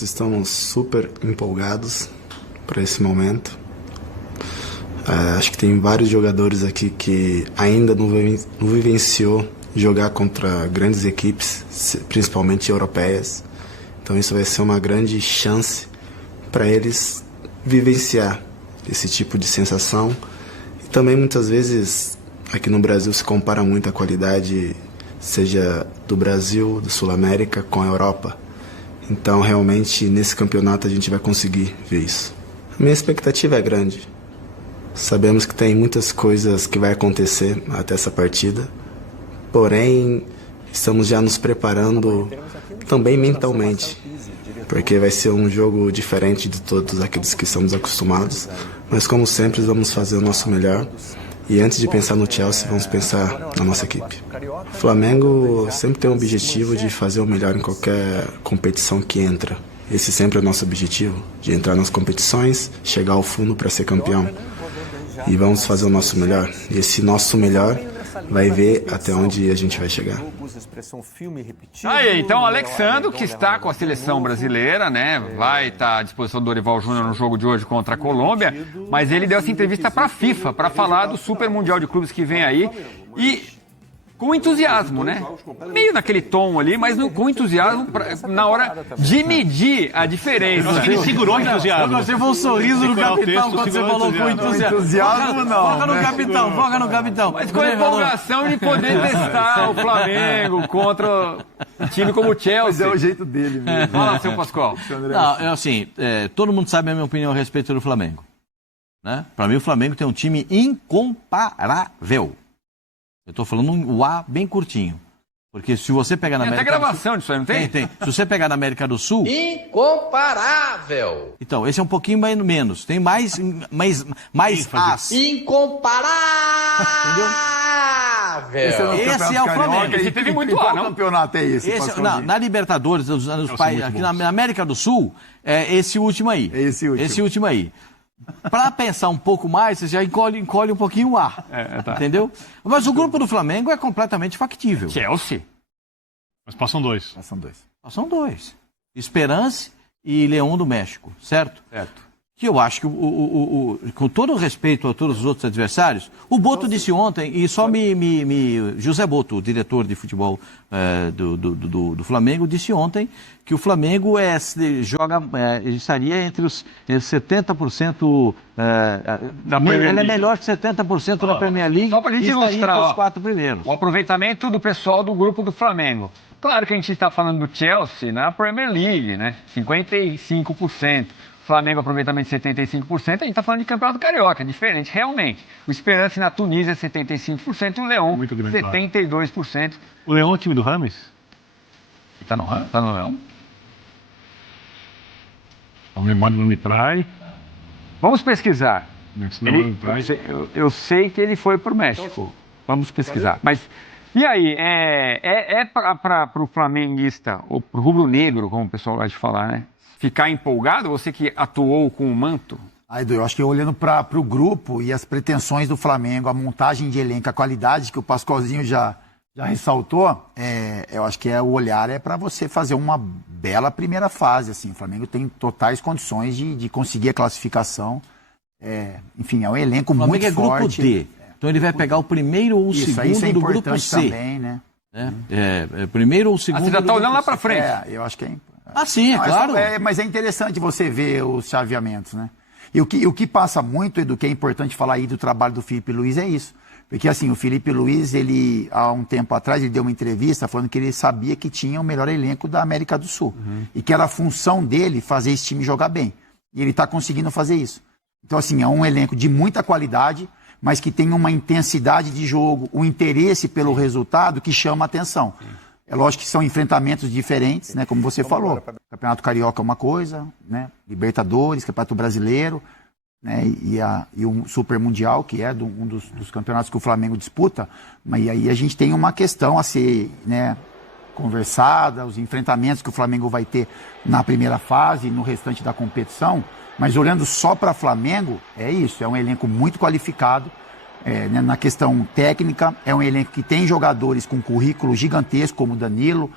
Estamos super empolgados para esse momento. Acho que tem vários jogadores aqui que ainda não vivenciou jogar contra grandes equipes, principalmente europeias. Então isso vai ser uma grande chance para eles vivenciar esse tipo de sensação. E também muitas vezes aqui no Brasil se compara muito a qualidade, seja do Brasil, do Sul-América com a Europa. Então, realmente, nesse campeonato a gente vai conseguir ver isso. A minha expectativa é grande. Sabemos que tem muitas coisas que vai acontecer até essa partida. Porém, estamos já nos preparando também mentalmente. Porque vai ser um jogo diferente de todos aqueles que estamos acostumados. Mas, como sempre, vamos fazer o nosso melhor. E antes de pensar no Chelsea, vamos pensar na nossa equipe. O Flamengo sempre tem o objetivo de fazer o melhor em qualquer competição que entra. Esse sempre é o nosso objetivo, de entrar nas competições, chegar ao fundo para ser campeão. E vamos fazer o nosso melhor. E esse nosso melhor vai ver até onde a gente vai chegar. Aí, então, o Alexandro, que está com a seleção brasileira, né? Vai estar à disposição do Dorival Júnior no jogo de hoje contra a Colômbia, mas ele deu essa entrevista para a FIFA, para falar do Super Mundial de Clubes que vem aí, e com entusiasmo, né? Meio naquele tom ali, mas com entusiasmo na hora de medir a diferença. Acho que ele segurou o entusiasmo. Eu gostei, foi um sorriso no capitão quando você falou com entusiasmo. Entusiasmo não. Foca no capitão, foca no capitão. Mas com a empolgação de poder testar o Flamengo contra um time como o Chelsea. Mas é o jeito dele mesmo. Fala, seu Pascoal. Não, é assim, todo mundo sabe a minha opinião a respeito do Flamengo. Né? Para mim, o Flamengo tem um time incomparável. Eu estou falando um A bem curtinho. Porque se você pegar na Tem América até gravação disso aí, não tem? Tem. Se você pegar na América do Sul... Incomparável! Então, esse é um pouquinho menos. Tem mais As. Incomparável! Esse é o Flamengo. Esse teve muito A, não? campeonato é esse? Na Libertadores, aqui na América do Sul, é esse último aí. É esse último. Esse último aí. Para pensar um pouco mais, você já encolhe um pouquinho o ar. Tá. Entendeu? Mas o grupo do Flamengo é completamente factível. Chelsea. Mas passam dois. São dois. Esperance e Leão do México, certo? Certo. Que eu acho que, com todo o respeito a todos os outros adversários, o Boto disse ontem, e só José Boto, o diretor de futebol do Flamengo, disse ontem que o Flamengo estaria entre os 70%, Da Premier ele é League. melhor que 70% da Premier League, Só pra gente e estaria ilustrar, entre ó. os 4 primeiros. O aproveitamento do pessoal do grupo do Flamengo. Claro que a gente está falando do Chelsea na Premier League, né? 55%. Flamengo aproveitamento de 75%, a gente está falando de Campeonato Carioca, diferente, realmente. O Esperance na Tunísia, 75%, e o Leão, Muito grande, 72%. O Leão é o time do Rames? Tá no Leão. A memória não me trai. Vamos pesquisar. Senão não me trai. Eu sei que ele foi para o México. Vamos pesquisar. Mas, e aí, para o flamenguista, ou para o rubro-negro, como o pessoal gosta de falar, né? Ficar empolgado, você que atuou com o manto? Edu, eu acho que olhando para o grupo e as pretensões do Flamengo, a montagem de elenco, a qualidade que o Pascoalzinho já ressaltou, eu acho que o olhar é para você fazer uma bela primeira fase. Assim. O Flamengo tem totais condições de conseguir a classificação. Enfim, é um elenco muito O Flamengo é forte. grupo D. Então ele vai pegar o primeiro ou o Isso é segundo do grupo importante C. também, né? Primeiro ou o segundo. Você já do está grupo olhando lá C. para frente. Eu acho que é. Ah, sim, Não, claro. mas é interessante você ver os chaveamentos, né? E o que passa muito, Edu, que é importante falar aí do trabalho do Felipe Luiz, é isso. Porque, assim, o Felipe Luiz, ele, há um tempo atrás, ele deu uma entrevista falando que ele sabia que tinha o melhor elenco da América do Sul. E que era a função dele fazer esse time jogar bem. E ele está conseguindo fazer isso. Então, assim, é um elenco de muita qualidade, mas que tem uma intensidade de jogo, um interesse pelo resultado que chama a atenção. É lógico que são enfrentamentos diferentes, né? Como você falou. Campeonato Carioca é uma coisa, né? Libertadores, Campeonato Brasileiro, né? E o Super Mundial, que é um dos campeonatos que o Flamengo disputa. Mas aí a gente tem uma questão a ser, né, conversada, os enfrentamentos que o Flamengo vai ter na primeira fase e no restante da competição. Mas olhando só para Flamengo, é isso. É um elenco muito qualificado. Né, na questão técnica, é um elenco que tem jogadores com currículo gigantesco, como Danilo,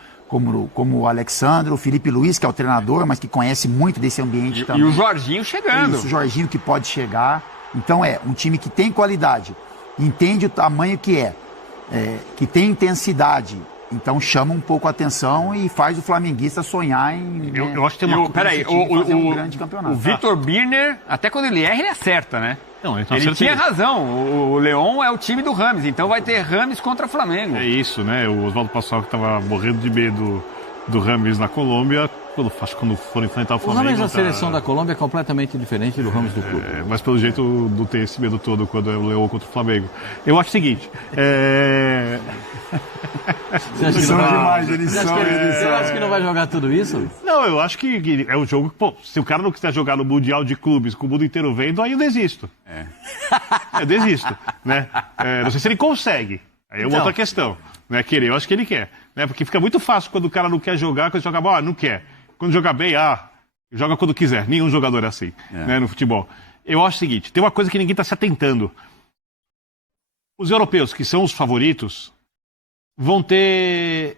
como o Alexandre, o Felipe Luiz, que é o treinador, mas que conhece muito desse ambiente também. E o Jorginho chegando. Isso, o Jorginho que pode chegar. Então é um time que tem qualidade, entende o tamanho que tem intensidade. Então chama um pouco a atenção e faz o flamenguista sonhar em Eu acho que tem uma... Peraí, fazer um grande campeonato. o Vitor Birner, até quando ele erra, ele acerta, né? Não, então Ele tinha razão. O Leão é o time do Rames, então vai ter Rames contra Flamengo. É isso, né? O Oswaldo Passal, que estava morrendo de medo do Rames na Colômbia, quando for enfrentar o O Flamengo... Rames na seleção da Colômbia é completamente diferente do Rames do clube. Mas pelo jeito não tem esse medo todo quando é o Leão contra o Flamengo. Eu acho o seguinte... Eles são demais, eles são. Você acha que não vai jogar tudo isso? Não, eu acho que é um jogo que, pô, se o cara não quiser jogar no Mundial de Clubes com o mundo inteiro vendo, aí eu desisto. Eu desisto, né? Não sei se ele consegue. Aí é uma outra questão. Né? Querer, eu acho que ele quer. Né? Porque fica muito fácil quando o cara não quer jogar, quando joga bola, não quer. Quando joga bem, joga quando quiser. Nenhum jogador é assim, né, no futebol. Eu acho o seguinte, tem uma coisa que ninguém está se atentando. Os europeus, que são os favoritos, vão ter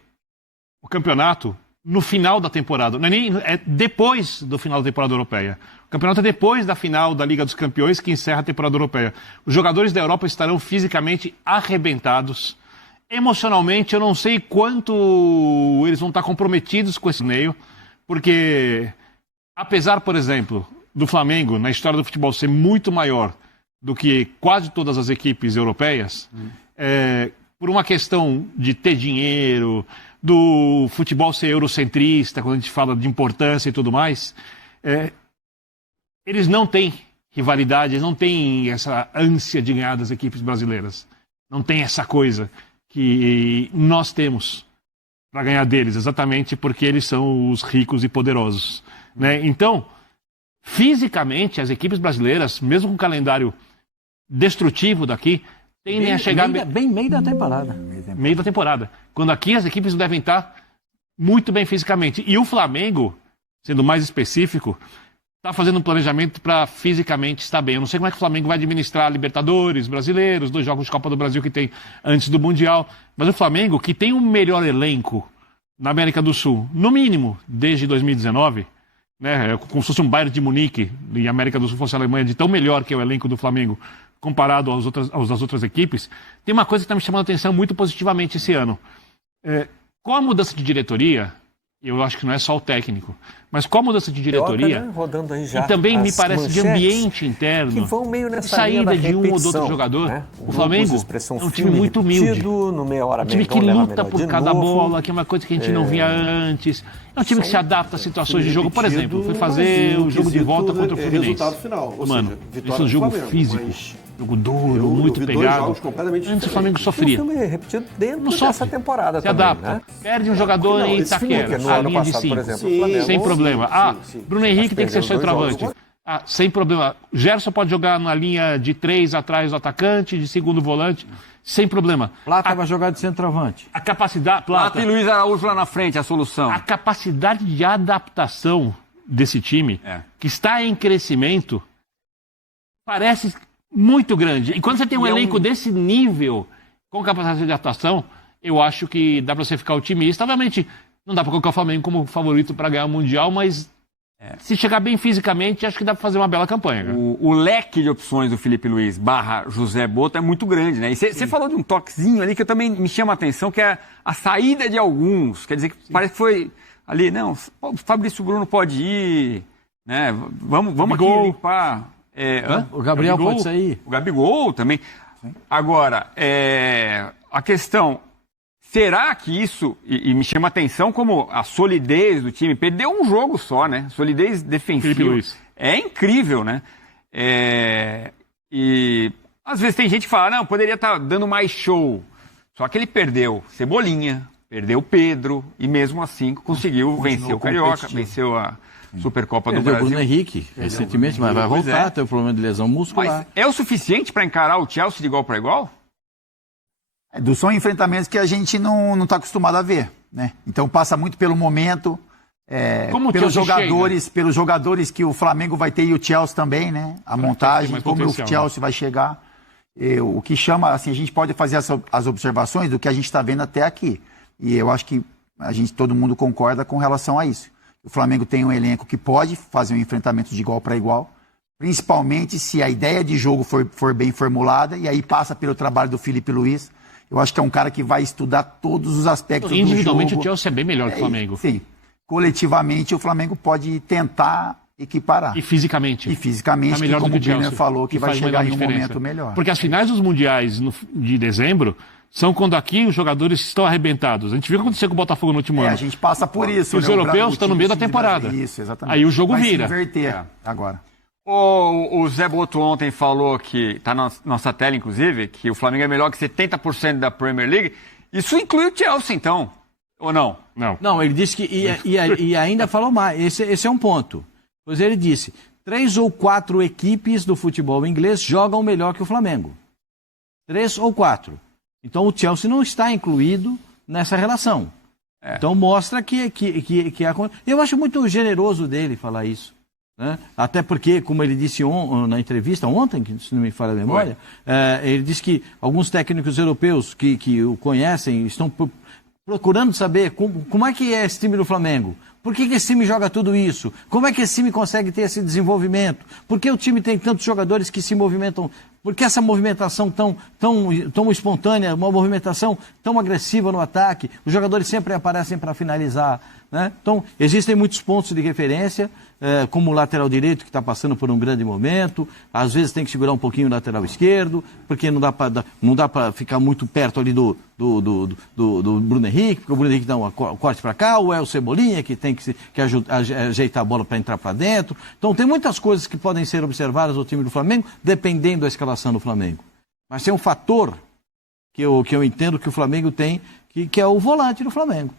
o campeonato no final da temporada. Não é depois do final da temporada europeia. O campeonato é depois da final da Liga dos Campeões, que encerra a temporada europeia. Os jogadores da Europa estarão fisicamente arrebentados. Emocionalmente, eu não sei quanto eles vão estar comprometidos com esse torneio, porque apesar, por exemplo, do Flamengo, na história do futebol, ser muito maior do que quase todas as equipes europeias, por uma questão de ter dinheiro, do futebol ser eurocentrista, quando a gente fala de importância e tudo mais, eles não têm rivalidade, eles não têm essa ânsia de ganhar das equipes brasileiras. Não tem essa coisa que nós temos para ganhar deles, exatamente porque eles são os ricos e poderosos. Né? Então, fisicamente, as equipes brasileiras, mesmo com o calendário destrutivo daqui, tendem a chegar... Meio da temporada. Meio da temporada. Quando aqui as equipes devem estar muito bem fisicamente. E o Flamengo, sendo mais específico, está fazendo um planejamento para fisicamente estar bem. Eu não sei como é que o Flamengo vai administrar Libertadores, Brasileiros, 2 jogos de Copa do Brasil que tem antes do Mundial. Mas o Flamengo, que tem o melhor elenco na América do Sul, no mínimo, desde 2019, né, como se fosse um Bayern de Munique, e a América do Sul fosse a Alemanha, de tão melhor que é o elenco do Flamengo, comparado às outras equipes, tem uma coisa que está me chamando a atenção muito positivamente esse ano. Com a mudança de diretoria, eu acho que não é só o técnico, mas com a mudança de diretoria, né? Rodando aí já e também me parece de ambiente interno, que vão meio nessa saída de um ou do repetição, outro jogador, né? o Flamengo é um time muito humilde, no meia hora um time que leva luta melhor por de cada novo. bola, que é uma coisa que a gente não via antes. É um time que se adapta a situações de jogo. Por exemplo, foi fazer o jogo de volta contra o Fluminense. Resultado final, ou Mano, seja, isso é um jogo do Flamengo, físico, mas jogo duro, eu muito vi 2 pegado. jogos completamente Antes o Flamengo diferentes. sofria. Um filme repetido dentro Não dessa sofre. temporada Se também, adapta. né? Perde um jogador Não, em esse filme Itaquera, que no a ano linha de passado, 5. por exemplo, Sim, o Flamengo... Sem problema. sim. Bruno Henrique tem que ser perdeu dois centroavante. Sem problema. Gerson pode jogar na linha de 3 atrás do atacante, de segundo volante, sem problema. Plata vai jogar de centroavante. A capacidade... Plata e Luiz Araújo lá na frente, a solução. A capacidade de adaptação desse time, que está em crescimento, parece muito grande. E quando você tem um elenco desse nível, com capacidade de adaptação, eu acho que dá para você ficar otimista. Obviamente, não dá para colocar o Flamengo como favorito para ganhar o Mundial, mas se chegar bem fisicamente, acho que dá para fazer uma bela campanha. Cara. O leque de opções do Felipe Luiz / José Boto é muito grande, né? E você falou de um toquezinho ali que eu também me chama a atenção, que é a saída de alguns. Quer dizer, que parece que foi ali, não, o Fabrício Bruno pode ir, né? Vamos aqui limpar. O Gabriel Gabigol, pode sair. O Gabigol também. Sim. Agora, a questão, será que isso, e me chama a atenção como a solidez do time, perdeu um jogo só, né? Solidez defensiva. É incrível, né? E às vezes tem gente que fala, não, poderia estar dando mais show. Só que ele perdeu Cebolinha, perdeu Pedro, e mesmo assim conseguiu vencer o Carioca, venceu a Supercopa do Brasil. O Bruno Henrique, recentemente, mas vai voltar, tem um problema de lesão muscular. Mas é o suficiente para encarar o Chelsea de igual para igual? São enfrentamentos que a gente não está acostumado a ver, né? Então passa muito pelo momento, pelos jogadores que o Flamengo vai ter e o Chelsea também, né? A montagem, como o Chelsea vai chegar. O que chama, assim, a gente pode fazer as observações do que a gente está vendo até aqui. E eu acho que todo mundo concorda com relação a isso. O Flamengo tem um elenco que pode fazer um enfrentamento de igual para igual, principalmente se a ideia de jogo for bem formulada, e aí passa pelo trabalho do Felipe Luiz. Eu acho que é um cara que vai estudar todos os aspectos do jogo. Individualmente o Chelsea é bem melhor que o Flamengo. Sim. Coletivamente o Flamengo pode tentar equiparar. E fisicamente. Tá melhor do como que o Birner falou, que vai faz chegar em um diferença. momento melhor. Porque as finais dos mundiais de dezembro são quando aqui os jogadores estão arrebentados. A gente viu o que aconteceu com o Botafogo no último ano. A gente passa por isso. Os europeus estão no meio da temporada. Isso, exatamente. Aí o jogo vira. Vai se inverter agora. O Zé Boto ontem falou que, tá na nossa tela inclusive, que o Flamengo é melhor que 70% da Premier League. Isso inclui o Chelsea, então? Ou não? Não, ele disse que... E ainda falou mais. Esse é um ponto. Pois ele disse, 3 ou 4 equipes do futebol inglês jogam melhor que o Flamengo. 3 ou 4. Então o Chelsea não está incluído nessa relação. Então mostra que eu acho muito generoso dele falar isso. Né? Até porque, como ele disse na entrevista ontem, que se não me falha a memória, ele disse que alguns técnicos europeus que o conhecem estão procurando saber como é que é esse time do Flamengo. Por que esse time joga tudo isso? Como é que esse time consegue ter esse desenvolvimento? Por que o time tem tantos jogadores que se movimentam? Por que essa movimentação tão espontânea, uma movimentação tão agressiva no ataque? Os jogadores sempre aparecem para finalizar. Né? Então, existem muitos pontos de referência, como o lateral direito, que está passando por um grande momento. Às vezes tem que segurar um pouquinho o lateral esquerdo, porque não dá para ficar muito perto ali do Bruno Henrique, porque o Bruno Henrique dá um corte para cá, ou é o Cebolinha que tem que ajeitar a bola para entrar para dentro. Então, tem muitas coisas que podem ser observadas no time do Flamengo, dependendo da escalação do Flamengo. Mas tem um fator que eu entendo que o Flamengo tem, que é o volante do Flamengo.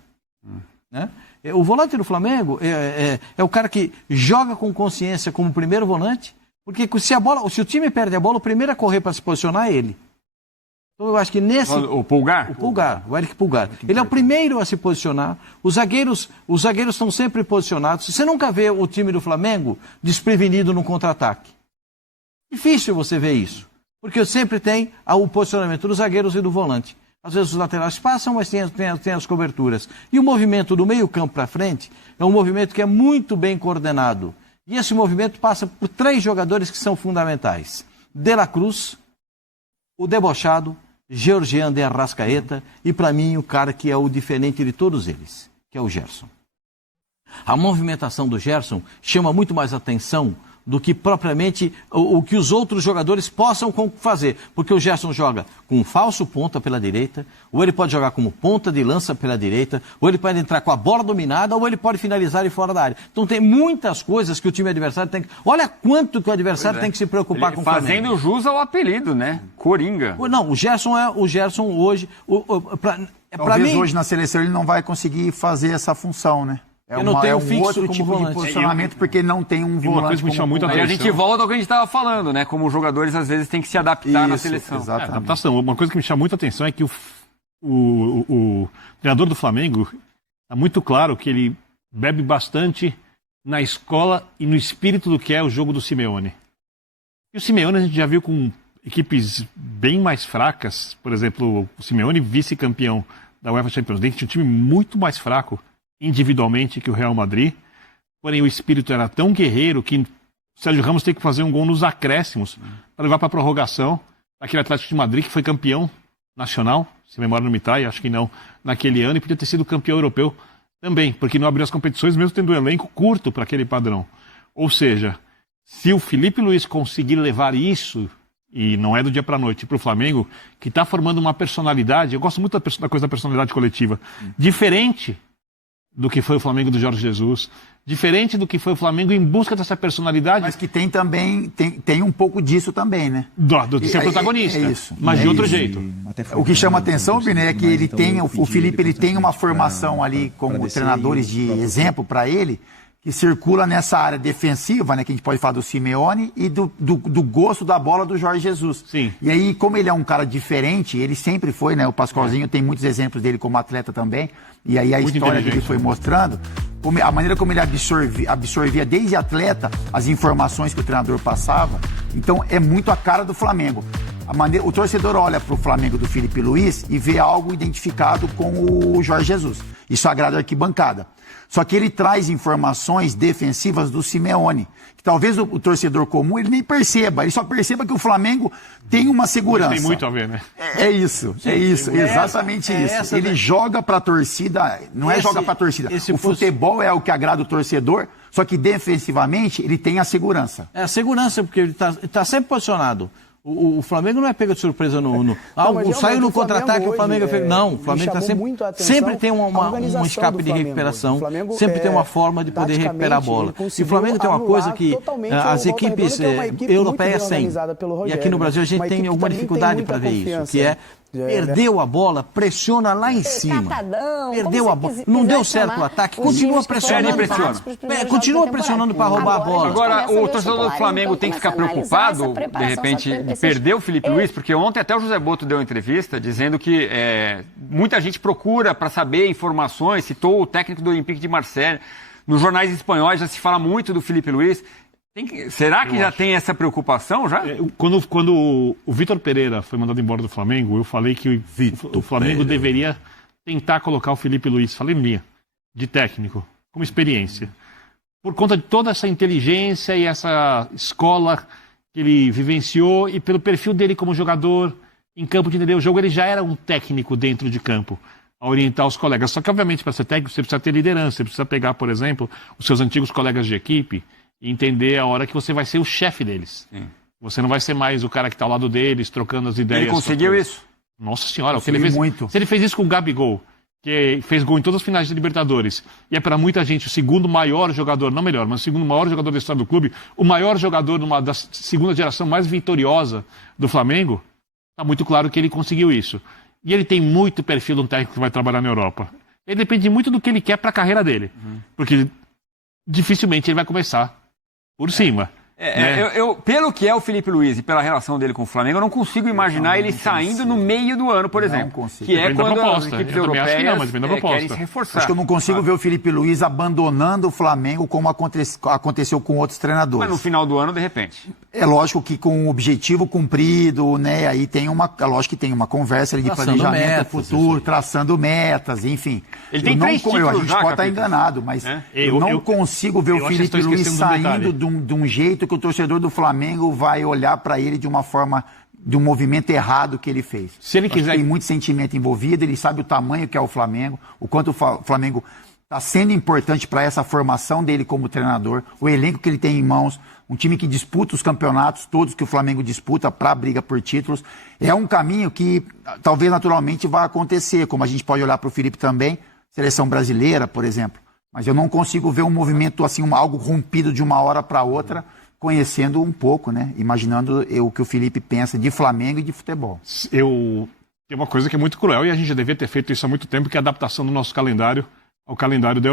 Né? O volante do Flamengo é o cara que joga com consciência como primeiro volante, porque se o time perde a bola, o primeiro a correr para se posicionar é ele. Então eu acho que nesse... O Pulgar? O Eric Pulgar. Ele é o primeiro a se posicionar. Os zagueiros estão sempre posicionados. Você nunca vê o time do Flamengo desprevenido no contra-ataque. Difícil você ver isso. Porque sempre tem o posicionamento dos zagueiros e do volante. Às vezes os laterais passam, mas tem as coberturas. E o movimento do meio campo para frente é um movimento que é muito bem coordenado. E esse movimento passa por 3 jogadores que são fundamentais. De La Cruz, o debochado, Georgian de Arrascaeta e, para mim, o cara que é o diferente de todos eles, que é o Gerson. A movimentação do Gerson chama muito mais atenção do que propriamente o que os outros jogadores possam fazer. Porque o Gerson joga com um falso ponta pela direita, ou ele pode jogar como ponta de lança pela direita, ou ele pode entrar com a bola dominada, ou ele pode finalizar fora da área. Então tem muitas coisas que o time adversário tem que... Olha quanto que o adversário tem que se preocupar com o Flamengo. Fazendo jus ao apelido, né? Coringa. Não, o Gerson hoje... Talvez hoje na seleção ele não vai conseguir fazer essa função, né? Não tem um fixo outro como tipo volante. de posicionamento, porque não tem um volante. Uma coisa que me chama muito a Aí a atenção. gente volta ao que a gente estava falando, né? Como os jogadores às vezes têm que se adaptar na seleção. Exatamente. Adaptação. Uma coisa que me chama muita atenção é que o treinador do Flamengo está muito claro que ele bebe bastante na escola e no espírito do que é o jogo do Simeone. E o Simeone a gente já viu com equipes bem mais fracas. Por exemplo, o Simeone, vice-campeão da UEFA Champions League, tinha um time muito mais fraco individualmente que o Real Madrid, porém o espírito era tão guerreiro que o Sérgio Ramos tem que fazer um gol nos acréscimos para levar para a prorrogação aquele Atlético de Madrid que foi campeão nacional, se a memória não me trai, acho que não, naquele ano, e podia ter sido campeão europeu também, porque não abriu as competições mesmo tendo um elenco curto para aquele padrão. Ou seja, se o Felipe Luiz conseguir levar isso, e não é do dia para a noite, para o Flamengo, que está formando uma personalidade, eu gosto muito da coisa da personalidade coletiva, diferente do que foi o Flamengo do Jorge Jesus, diferente do que foi o Flamengo em busca dessa personalidade. Mas que tem também, tem um pouco disso também, né? De ser protagonista, isso. mas de outro jeito. O que chama atenção, Birner, é que ele tem, o Felipe ele tem uma formação ali como treinadores de exemplo para ele, que circula nessa área defensiva, né, que a gente pode falar do Simeone, e do gosto da bola do Jorge Jesus. Sim. E aí, como ele é um cara diferente, ele sempre foi, né, o Pascoalzinho tem muitos exemplos dele como atleta também, e aí a Muito história dele inteligente. foi mostrando, a maneira como ele absorvia desde atleta as informações que o treinador passava, então é muito a cara do Flamengo. o torcedor olha para o Flamengo do Felipe Luiz e vê algo identificado com o Jorge Jesus. Isso agrada a arquibancada. Só que ele traz informações defensivas do Simeone, que talvez o torcedor comum ele nem perceba, ele só perceba que o Flamengo tem uma segurança. Tem muito a ver, né? É isso, exatamente isso. Ele joga para a torcida, não é joga para a torcida. O futebol é o que agrada o torcedor, só que defensivamente ele tem a segurança. É a segurança, porque ele tá sempre posicionado. O Flamengo não é pego de surpresa saiu no contra-ataque, o Flamengo fez. Não, o Flamengo tá sempre tem um escape de recuperação, sempre tem uma forma de poder recuperar a bola. E o Flamengo tem uma coisa que as equipes europeias têm. E aqui no Brasil a gente tem alguma dificuldade para ver isso, que é perdeu a bola, pressiona lá em cima. Perdeu a bola. Não deu certo o ataque, continua pressionando. Continua pressionando para roubar a bola. Agora, o torcedor do Flamengo tem que ficar preocupado, de repente, de perder o Felipe Luiz, porque ontem até o José Boto deu uma entrevista dizendo que muita gente procura para saber informações, citou o técnico do Olympique de Marseille. Nos jornais espanhóis já se fala muito do Felipe Luiz. Será que tem essa preocupação já? Quando o Vitor Pereira foi mandado embora do Flamengo, eu falei que o Flamengo deveria tentar colocar o Felipe Luiz, falei de técnico, como experiência. Por conta de toda essa inteligência e essa escola que ele vivenciou e pelo perfil dele como jogador em campo de entender o jogo, ele já era um técnico dentro de campo, a orientar os colegas. Só que, obviamente, para ser técnico, você precisa ter liderança, você precisa pegar, por exemplo, os seus antigos colegas de equipe e entender a hora que você vai ser o chefe deles. Sim. Você não vai ser mais o cara que está ao lado deles, trocando as ideias. Ele conseguiu isso? Nossa Senhora, o que ele fez. Muito. Se ele fez isso com o Gabigol, que fez gol em todas as finais de Libertadores, e é para muita gente o segundo maior jogador, não melhor, mas o segundo maior jogador da história do clube, o maior jogador da segunda geração mais vitoriosa do Flamengo, está muito claro que ele conseguiu isso. E ele tem muito perfil de um técnico que vai trabalhar na Europa. Ele depende muito do que ele quer para a carreira dele. Porque dificilmente ele vai começar por cima. Pelo que é o Felipe Luiz e pela relação dele com o Flamengo, eu não consigo imaginar ele saindo no meio do ano, por exemplo. Que é quando as equipes europeias querem se reforçar. Acho que eu não consigo ver o Felipe Luiz abandonando o Flamengo como aconteceu com outros treinadores. Mas no final do ano, de repente. É lógico que com o objetivo cumprido, né? Aí tem lógico que tem uma conversa ali de planejamento futuro, traçando metas, enfim. Ele tem 3 títulos a gente pode estar enganado, mas eu não consigo ver o Felipe Luiz saindo de um jeito que o torcedor do Flamengo vai olhar para ele de uma forma, de um movimento errado que ele fez. Se ele quiser... Tem muito sentimento envolvido, ele sabe o tamanho que é o Flamengo, o quanto o Flamengo está sendo importante para essa formação dele como treinador, o elenco que ele tem em mãos, um time que disputa os campeonatos, todos que o Flamengo disputa para a briga por títulos. É um caminho que talvez naturalmente vai acontecer, como a gente pode olhar para o Felipe também, seleção brasileira, por exemplo. Mas eu não consigo ver um movimento assim, algo rompido de uma hora para outra, conhecendo um pouco, né? Imaginando o que o Felipe pensa de Flamengo e de futebol. Tem uma coisa que é muito cruel e a gente já devia ter feito isso há muito tempo, que é a adaptação do nosso calendário ao calendário da Europa.